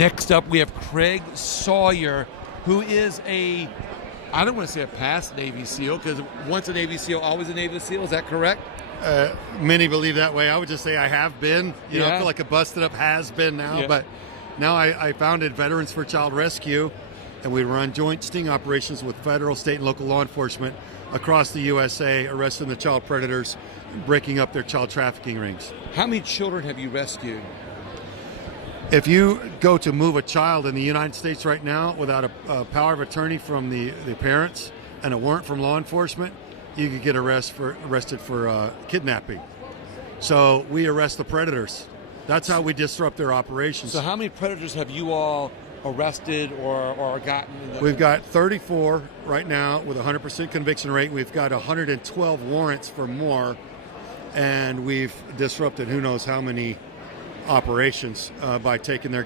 Next up, we have Craig Sawyer, who is I don't want to say a past Navy SEAL, because once a Navy SEAL, always a Navy SEAL. Is that correct? Many believe that way. I would just say I have been. You know, I feel like a busted up has been now. But now I founded Veterans for Child Rescue, and we run joint sting operations with federal, state, and local law enforcement across the USA, arresting the child predators, breaking up their child trafficking rings. How many children have you rescued? If you go to move a child in the United States right now without a power of attorney from the parents and a warrant from law enforcement, you could get arrested for kidnapping. So we arrest the predators. That's how we disrupt their operations. So how many predators have you all arrested or gotten? We've got 34 right now with a 100% conviction rate. We've got 112 warrants for more, and we've disrupted who knows how many operations by taking their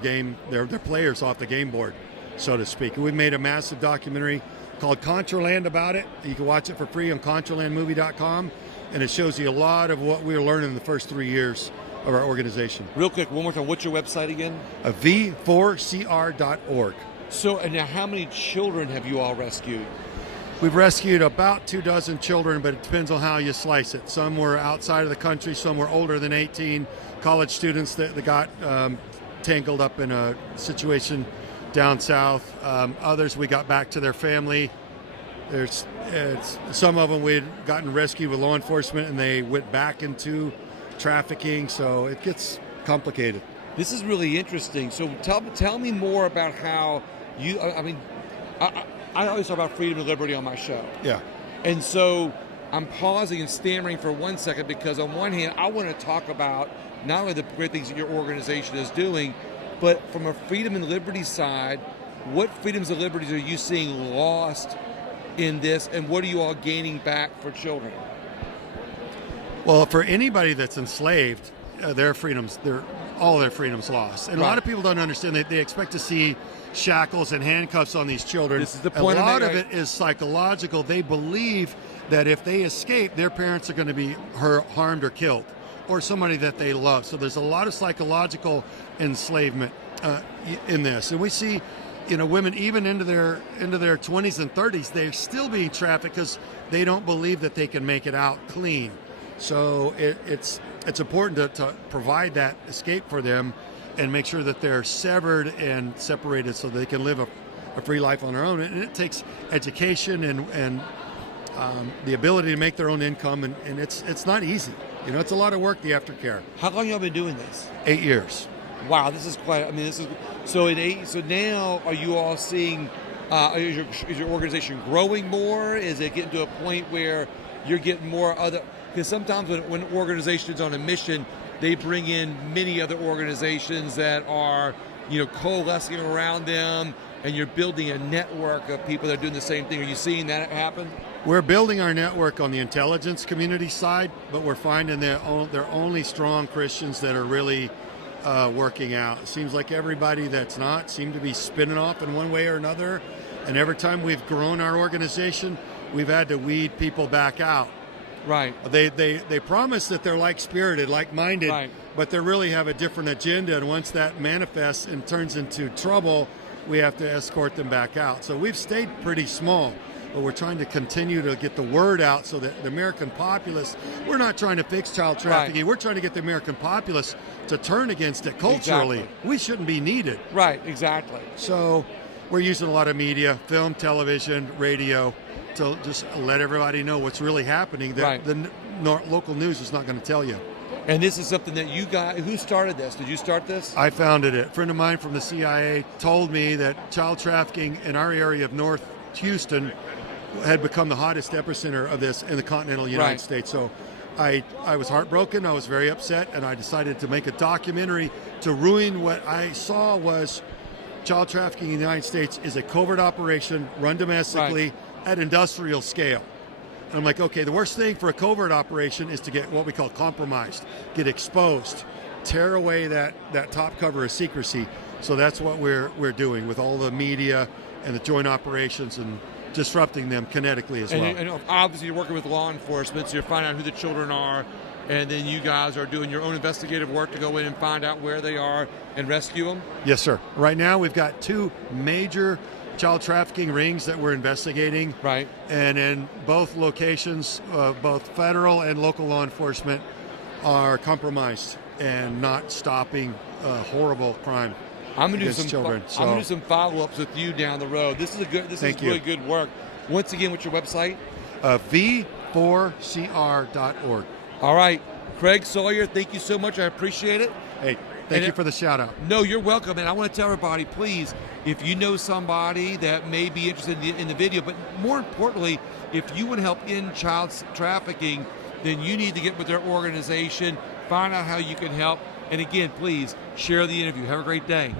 players off the game board, so to speak. And we made a massive documentary called Contraland about it. You can watch it for free on contralandmovie.com, and it shows you a lot of what we were learning in the first 3 years of our organization. Real quick, one more time, what's your website again? v4cr.org. So, and now how many children have you all rescued? We've rescued about 24 children, but it depends on how you slice it. Some were outside of the country, some were older than 18, college students that got tangled up in a situation down south. Others we got back to their family. Some of them we had gotten rescued with law enforcement and they went back into trafficking, so it gets complicated. This is really interesting. So tell me more about how you, I always talk about freedom and liberty on my show. Yeah. And so I'm pausing and stammering for 1 second because on one hand, I want to talk about not only the great things that your organization is doing, but from a freedom and liberty side, what freedoms and liberties are you seeing lost in this, and what are you all gaining back for children? Well, for anybody that's enslaved, all their freedoms lost. And a lot of people don't understand that they expect to see shackles and handcuffs on these children. This is the point. A lot of it is psychological. They believe that if they escape, their parents are going to be harmed or killed, or somebody that they love. So there's a lot of psychological enslavement in this, and we see, women even into their 20s and 30s, they're still being trafficked because they don't believe that they can make it out clean. So it's important to provide that escape for them and make sure that they're severed and separated so they can live a free life on their own. And it takes education and the ability to make their own income, and it's not easy. It's a lot of work, the aftercare. How long have you been doing this? 8 years. Wow, this is quite. So now are you all seeing? Is your organization growing more? Is it getting to a point where you're getting more other? Because sometimes when an organization is on a mission, they bring in many other organizations that are, coalescing around them, and you're building a network of people that are doing the same thing. Are you seeing that happen? We're building our network on the intelligence community side, but we're finding they're only strong Christians that are really working out. It seems like everybody that's not seem to be spinning off in one way or another. And every time we've grown our organization, we've had to weed people back out. Right. They promise that they're like-spirited, like-minded, right, but they really have a different agenda. And once that manifests and turns into trouble, we have to escort them back out. So we've stayed pretty small, but we're trying to continue to get the word out so that the American populace, we're not trying to fix child trafficking. Right. We're trying to get the American populace to turn against it culturally. Exactly. We shouldn't be needed. Right, exactly. So we're using a lot of media, film, television, radio, to just let everybody know what's really happening that the local news is not going to tell you. And this is something that you guys, who started this? Did you start this? I founded it. A friend of mine from the CIA told me that child trafficking in our area of North Houston had become the hottest epicenter of this in the continental United States. So I was heartbroken. I was very upset, and I decided to make a documentary to ruin what I saw was child trafficking in the United States is a covert operation run domestically at industrial scale. And I'm like, okay, the worst thing for a covert operation is to get what we call compromised, get exposed, tear away that top cover of secrecy. So that's what we're doing with all the media and the joint operations and disrupting them kinetically as well. And obviously you're working with law enforcement, so you're finding out who the children are. and then you guys are doing your own investigative work to go in and find out where they are and rescue them? Yes, sir. Right now, we've got 2 major child trafficking rings that we're investigating. Right. And in both locations, both federal and local law enforcement are compromised and not stopping horrible crime I'm gonna do against children. I'm gonna do some follow-ups with you down the road. This is really good work. Once again, what's your website? V4CR.org. All right, Craig Sawyer, thank you so much. I appreciate it. Hey, thank you for the shout out. No, you're welcome. And I want to tell everybody, please, if you know somebody that may be interested in the video, but more importantly, if you want to help end child trafficking, then you need to get with their organization, find out how you can help. And again, please share the interview. Have a great day.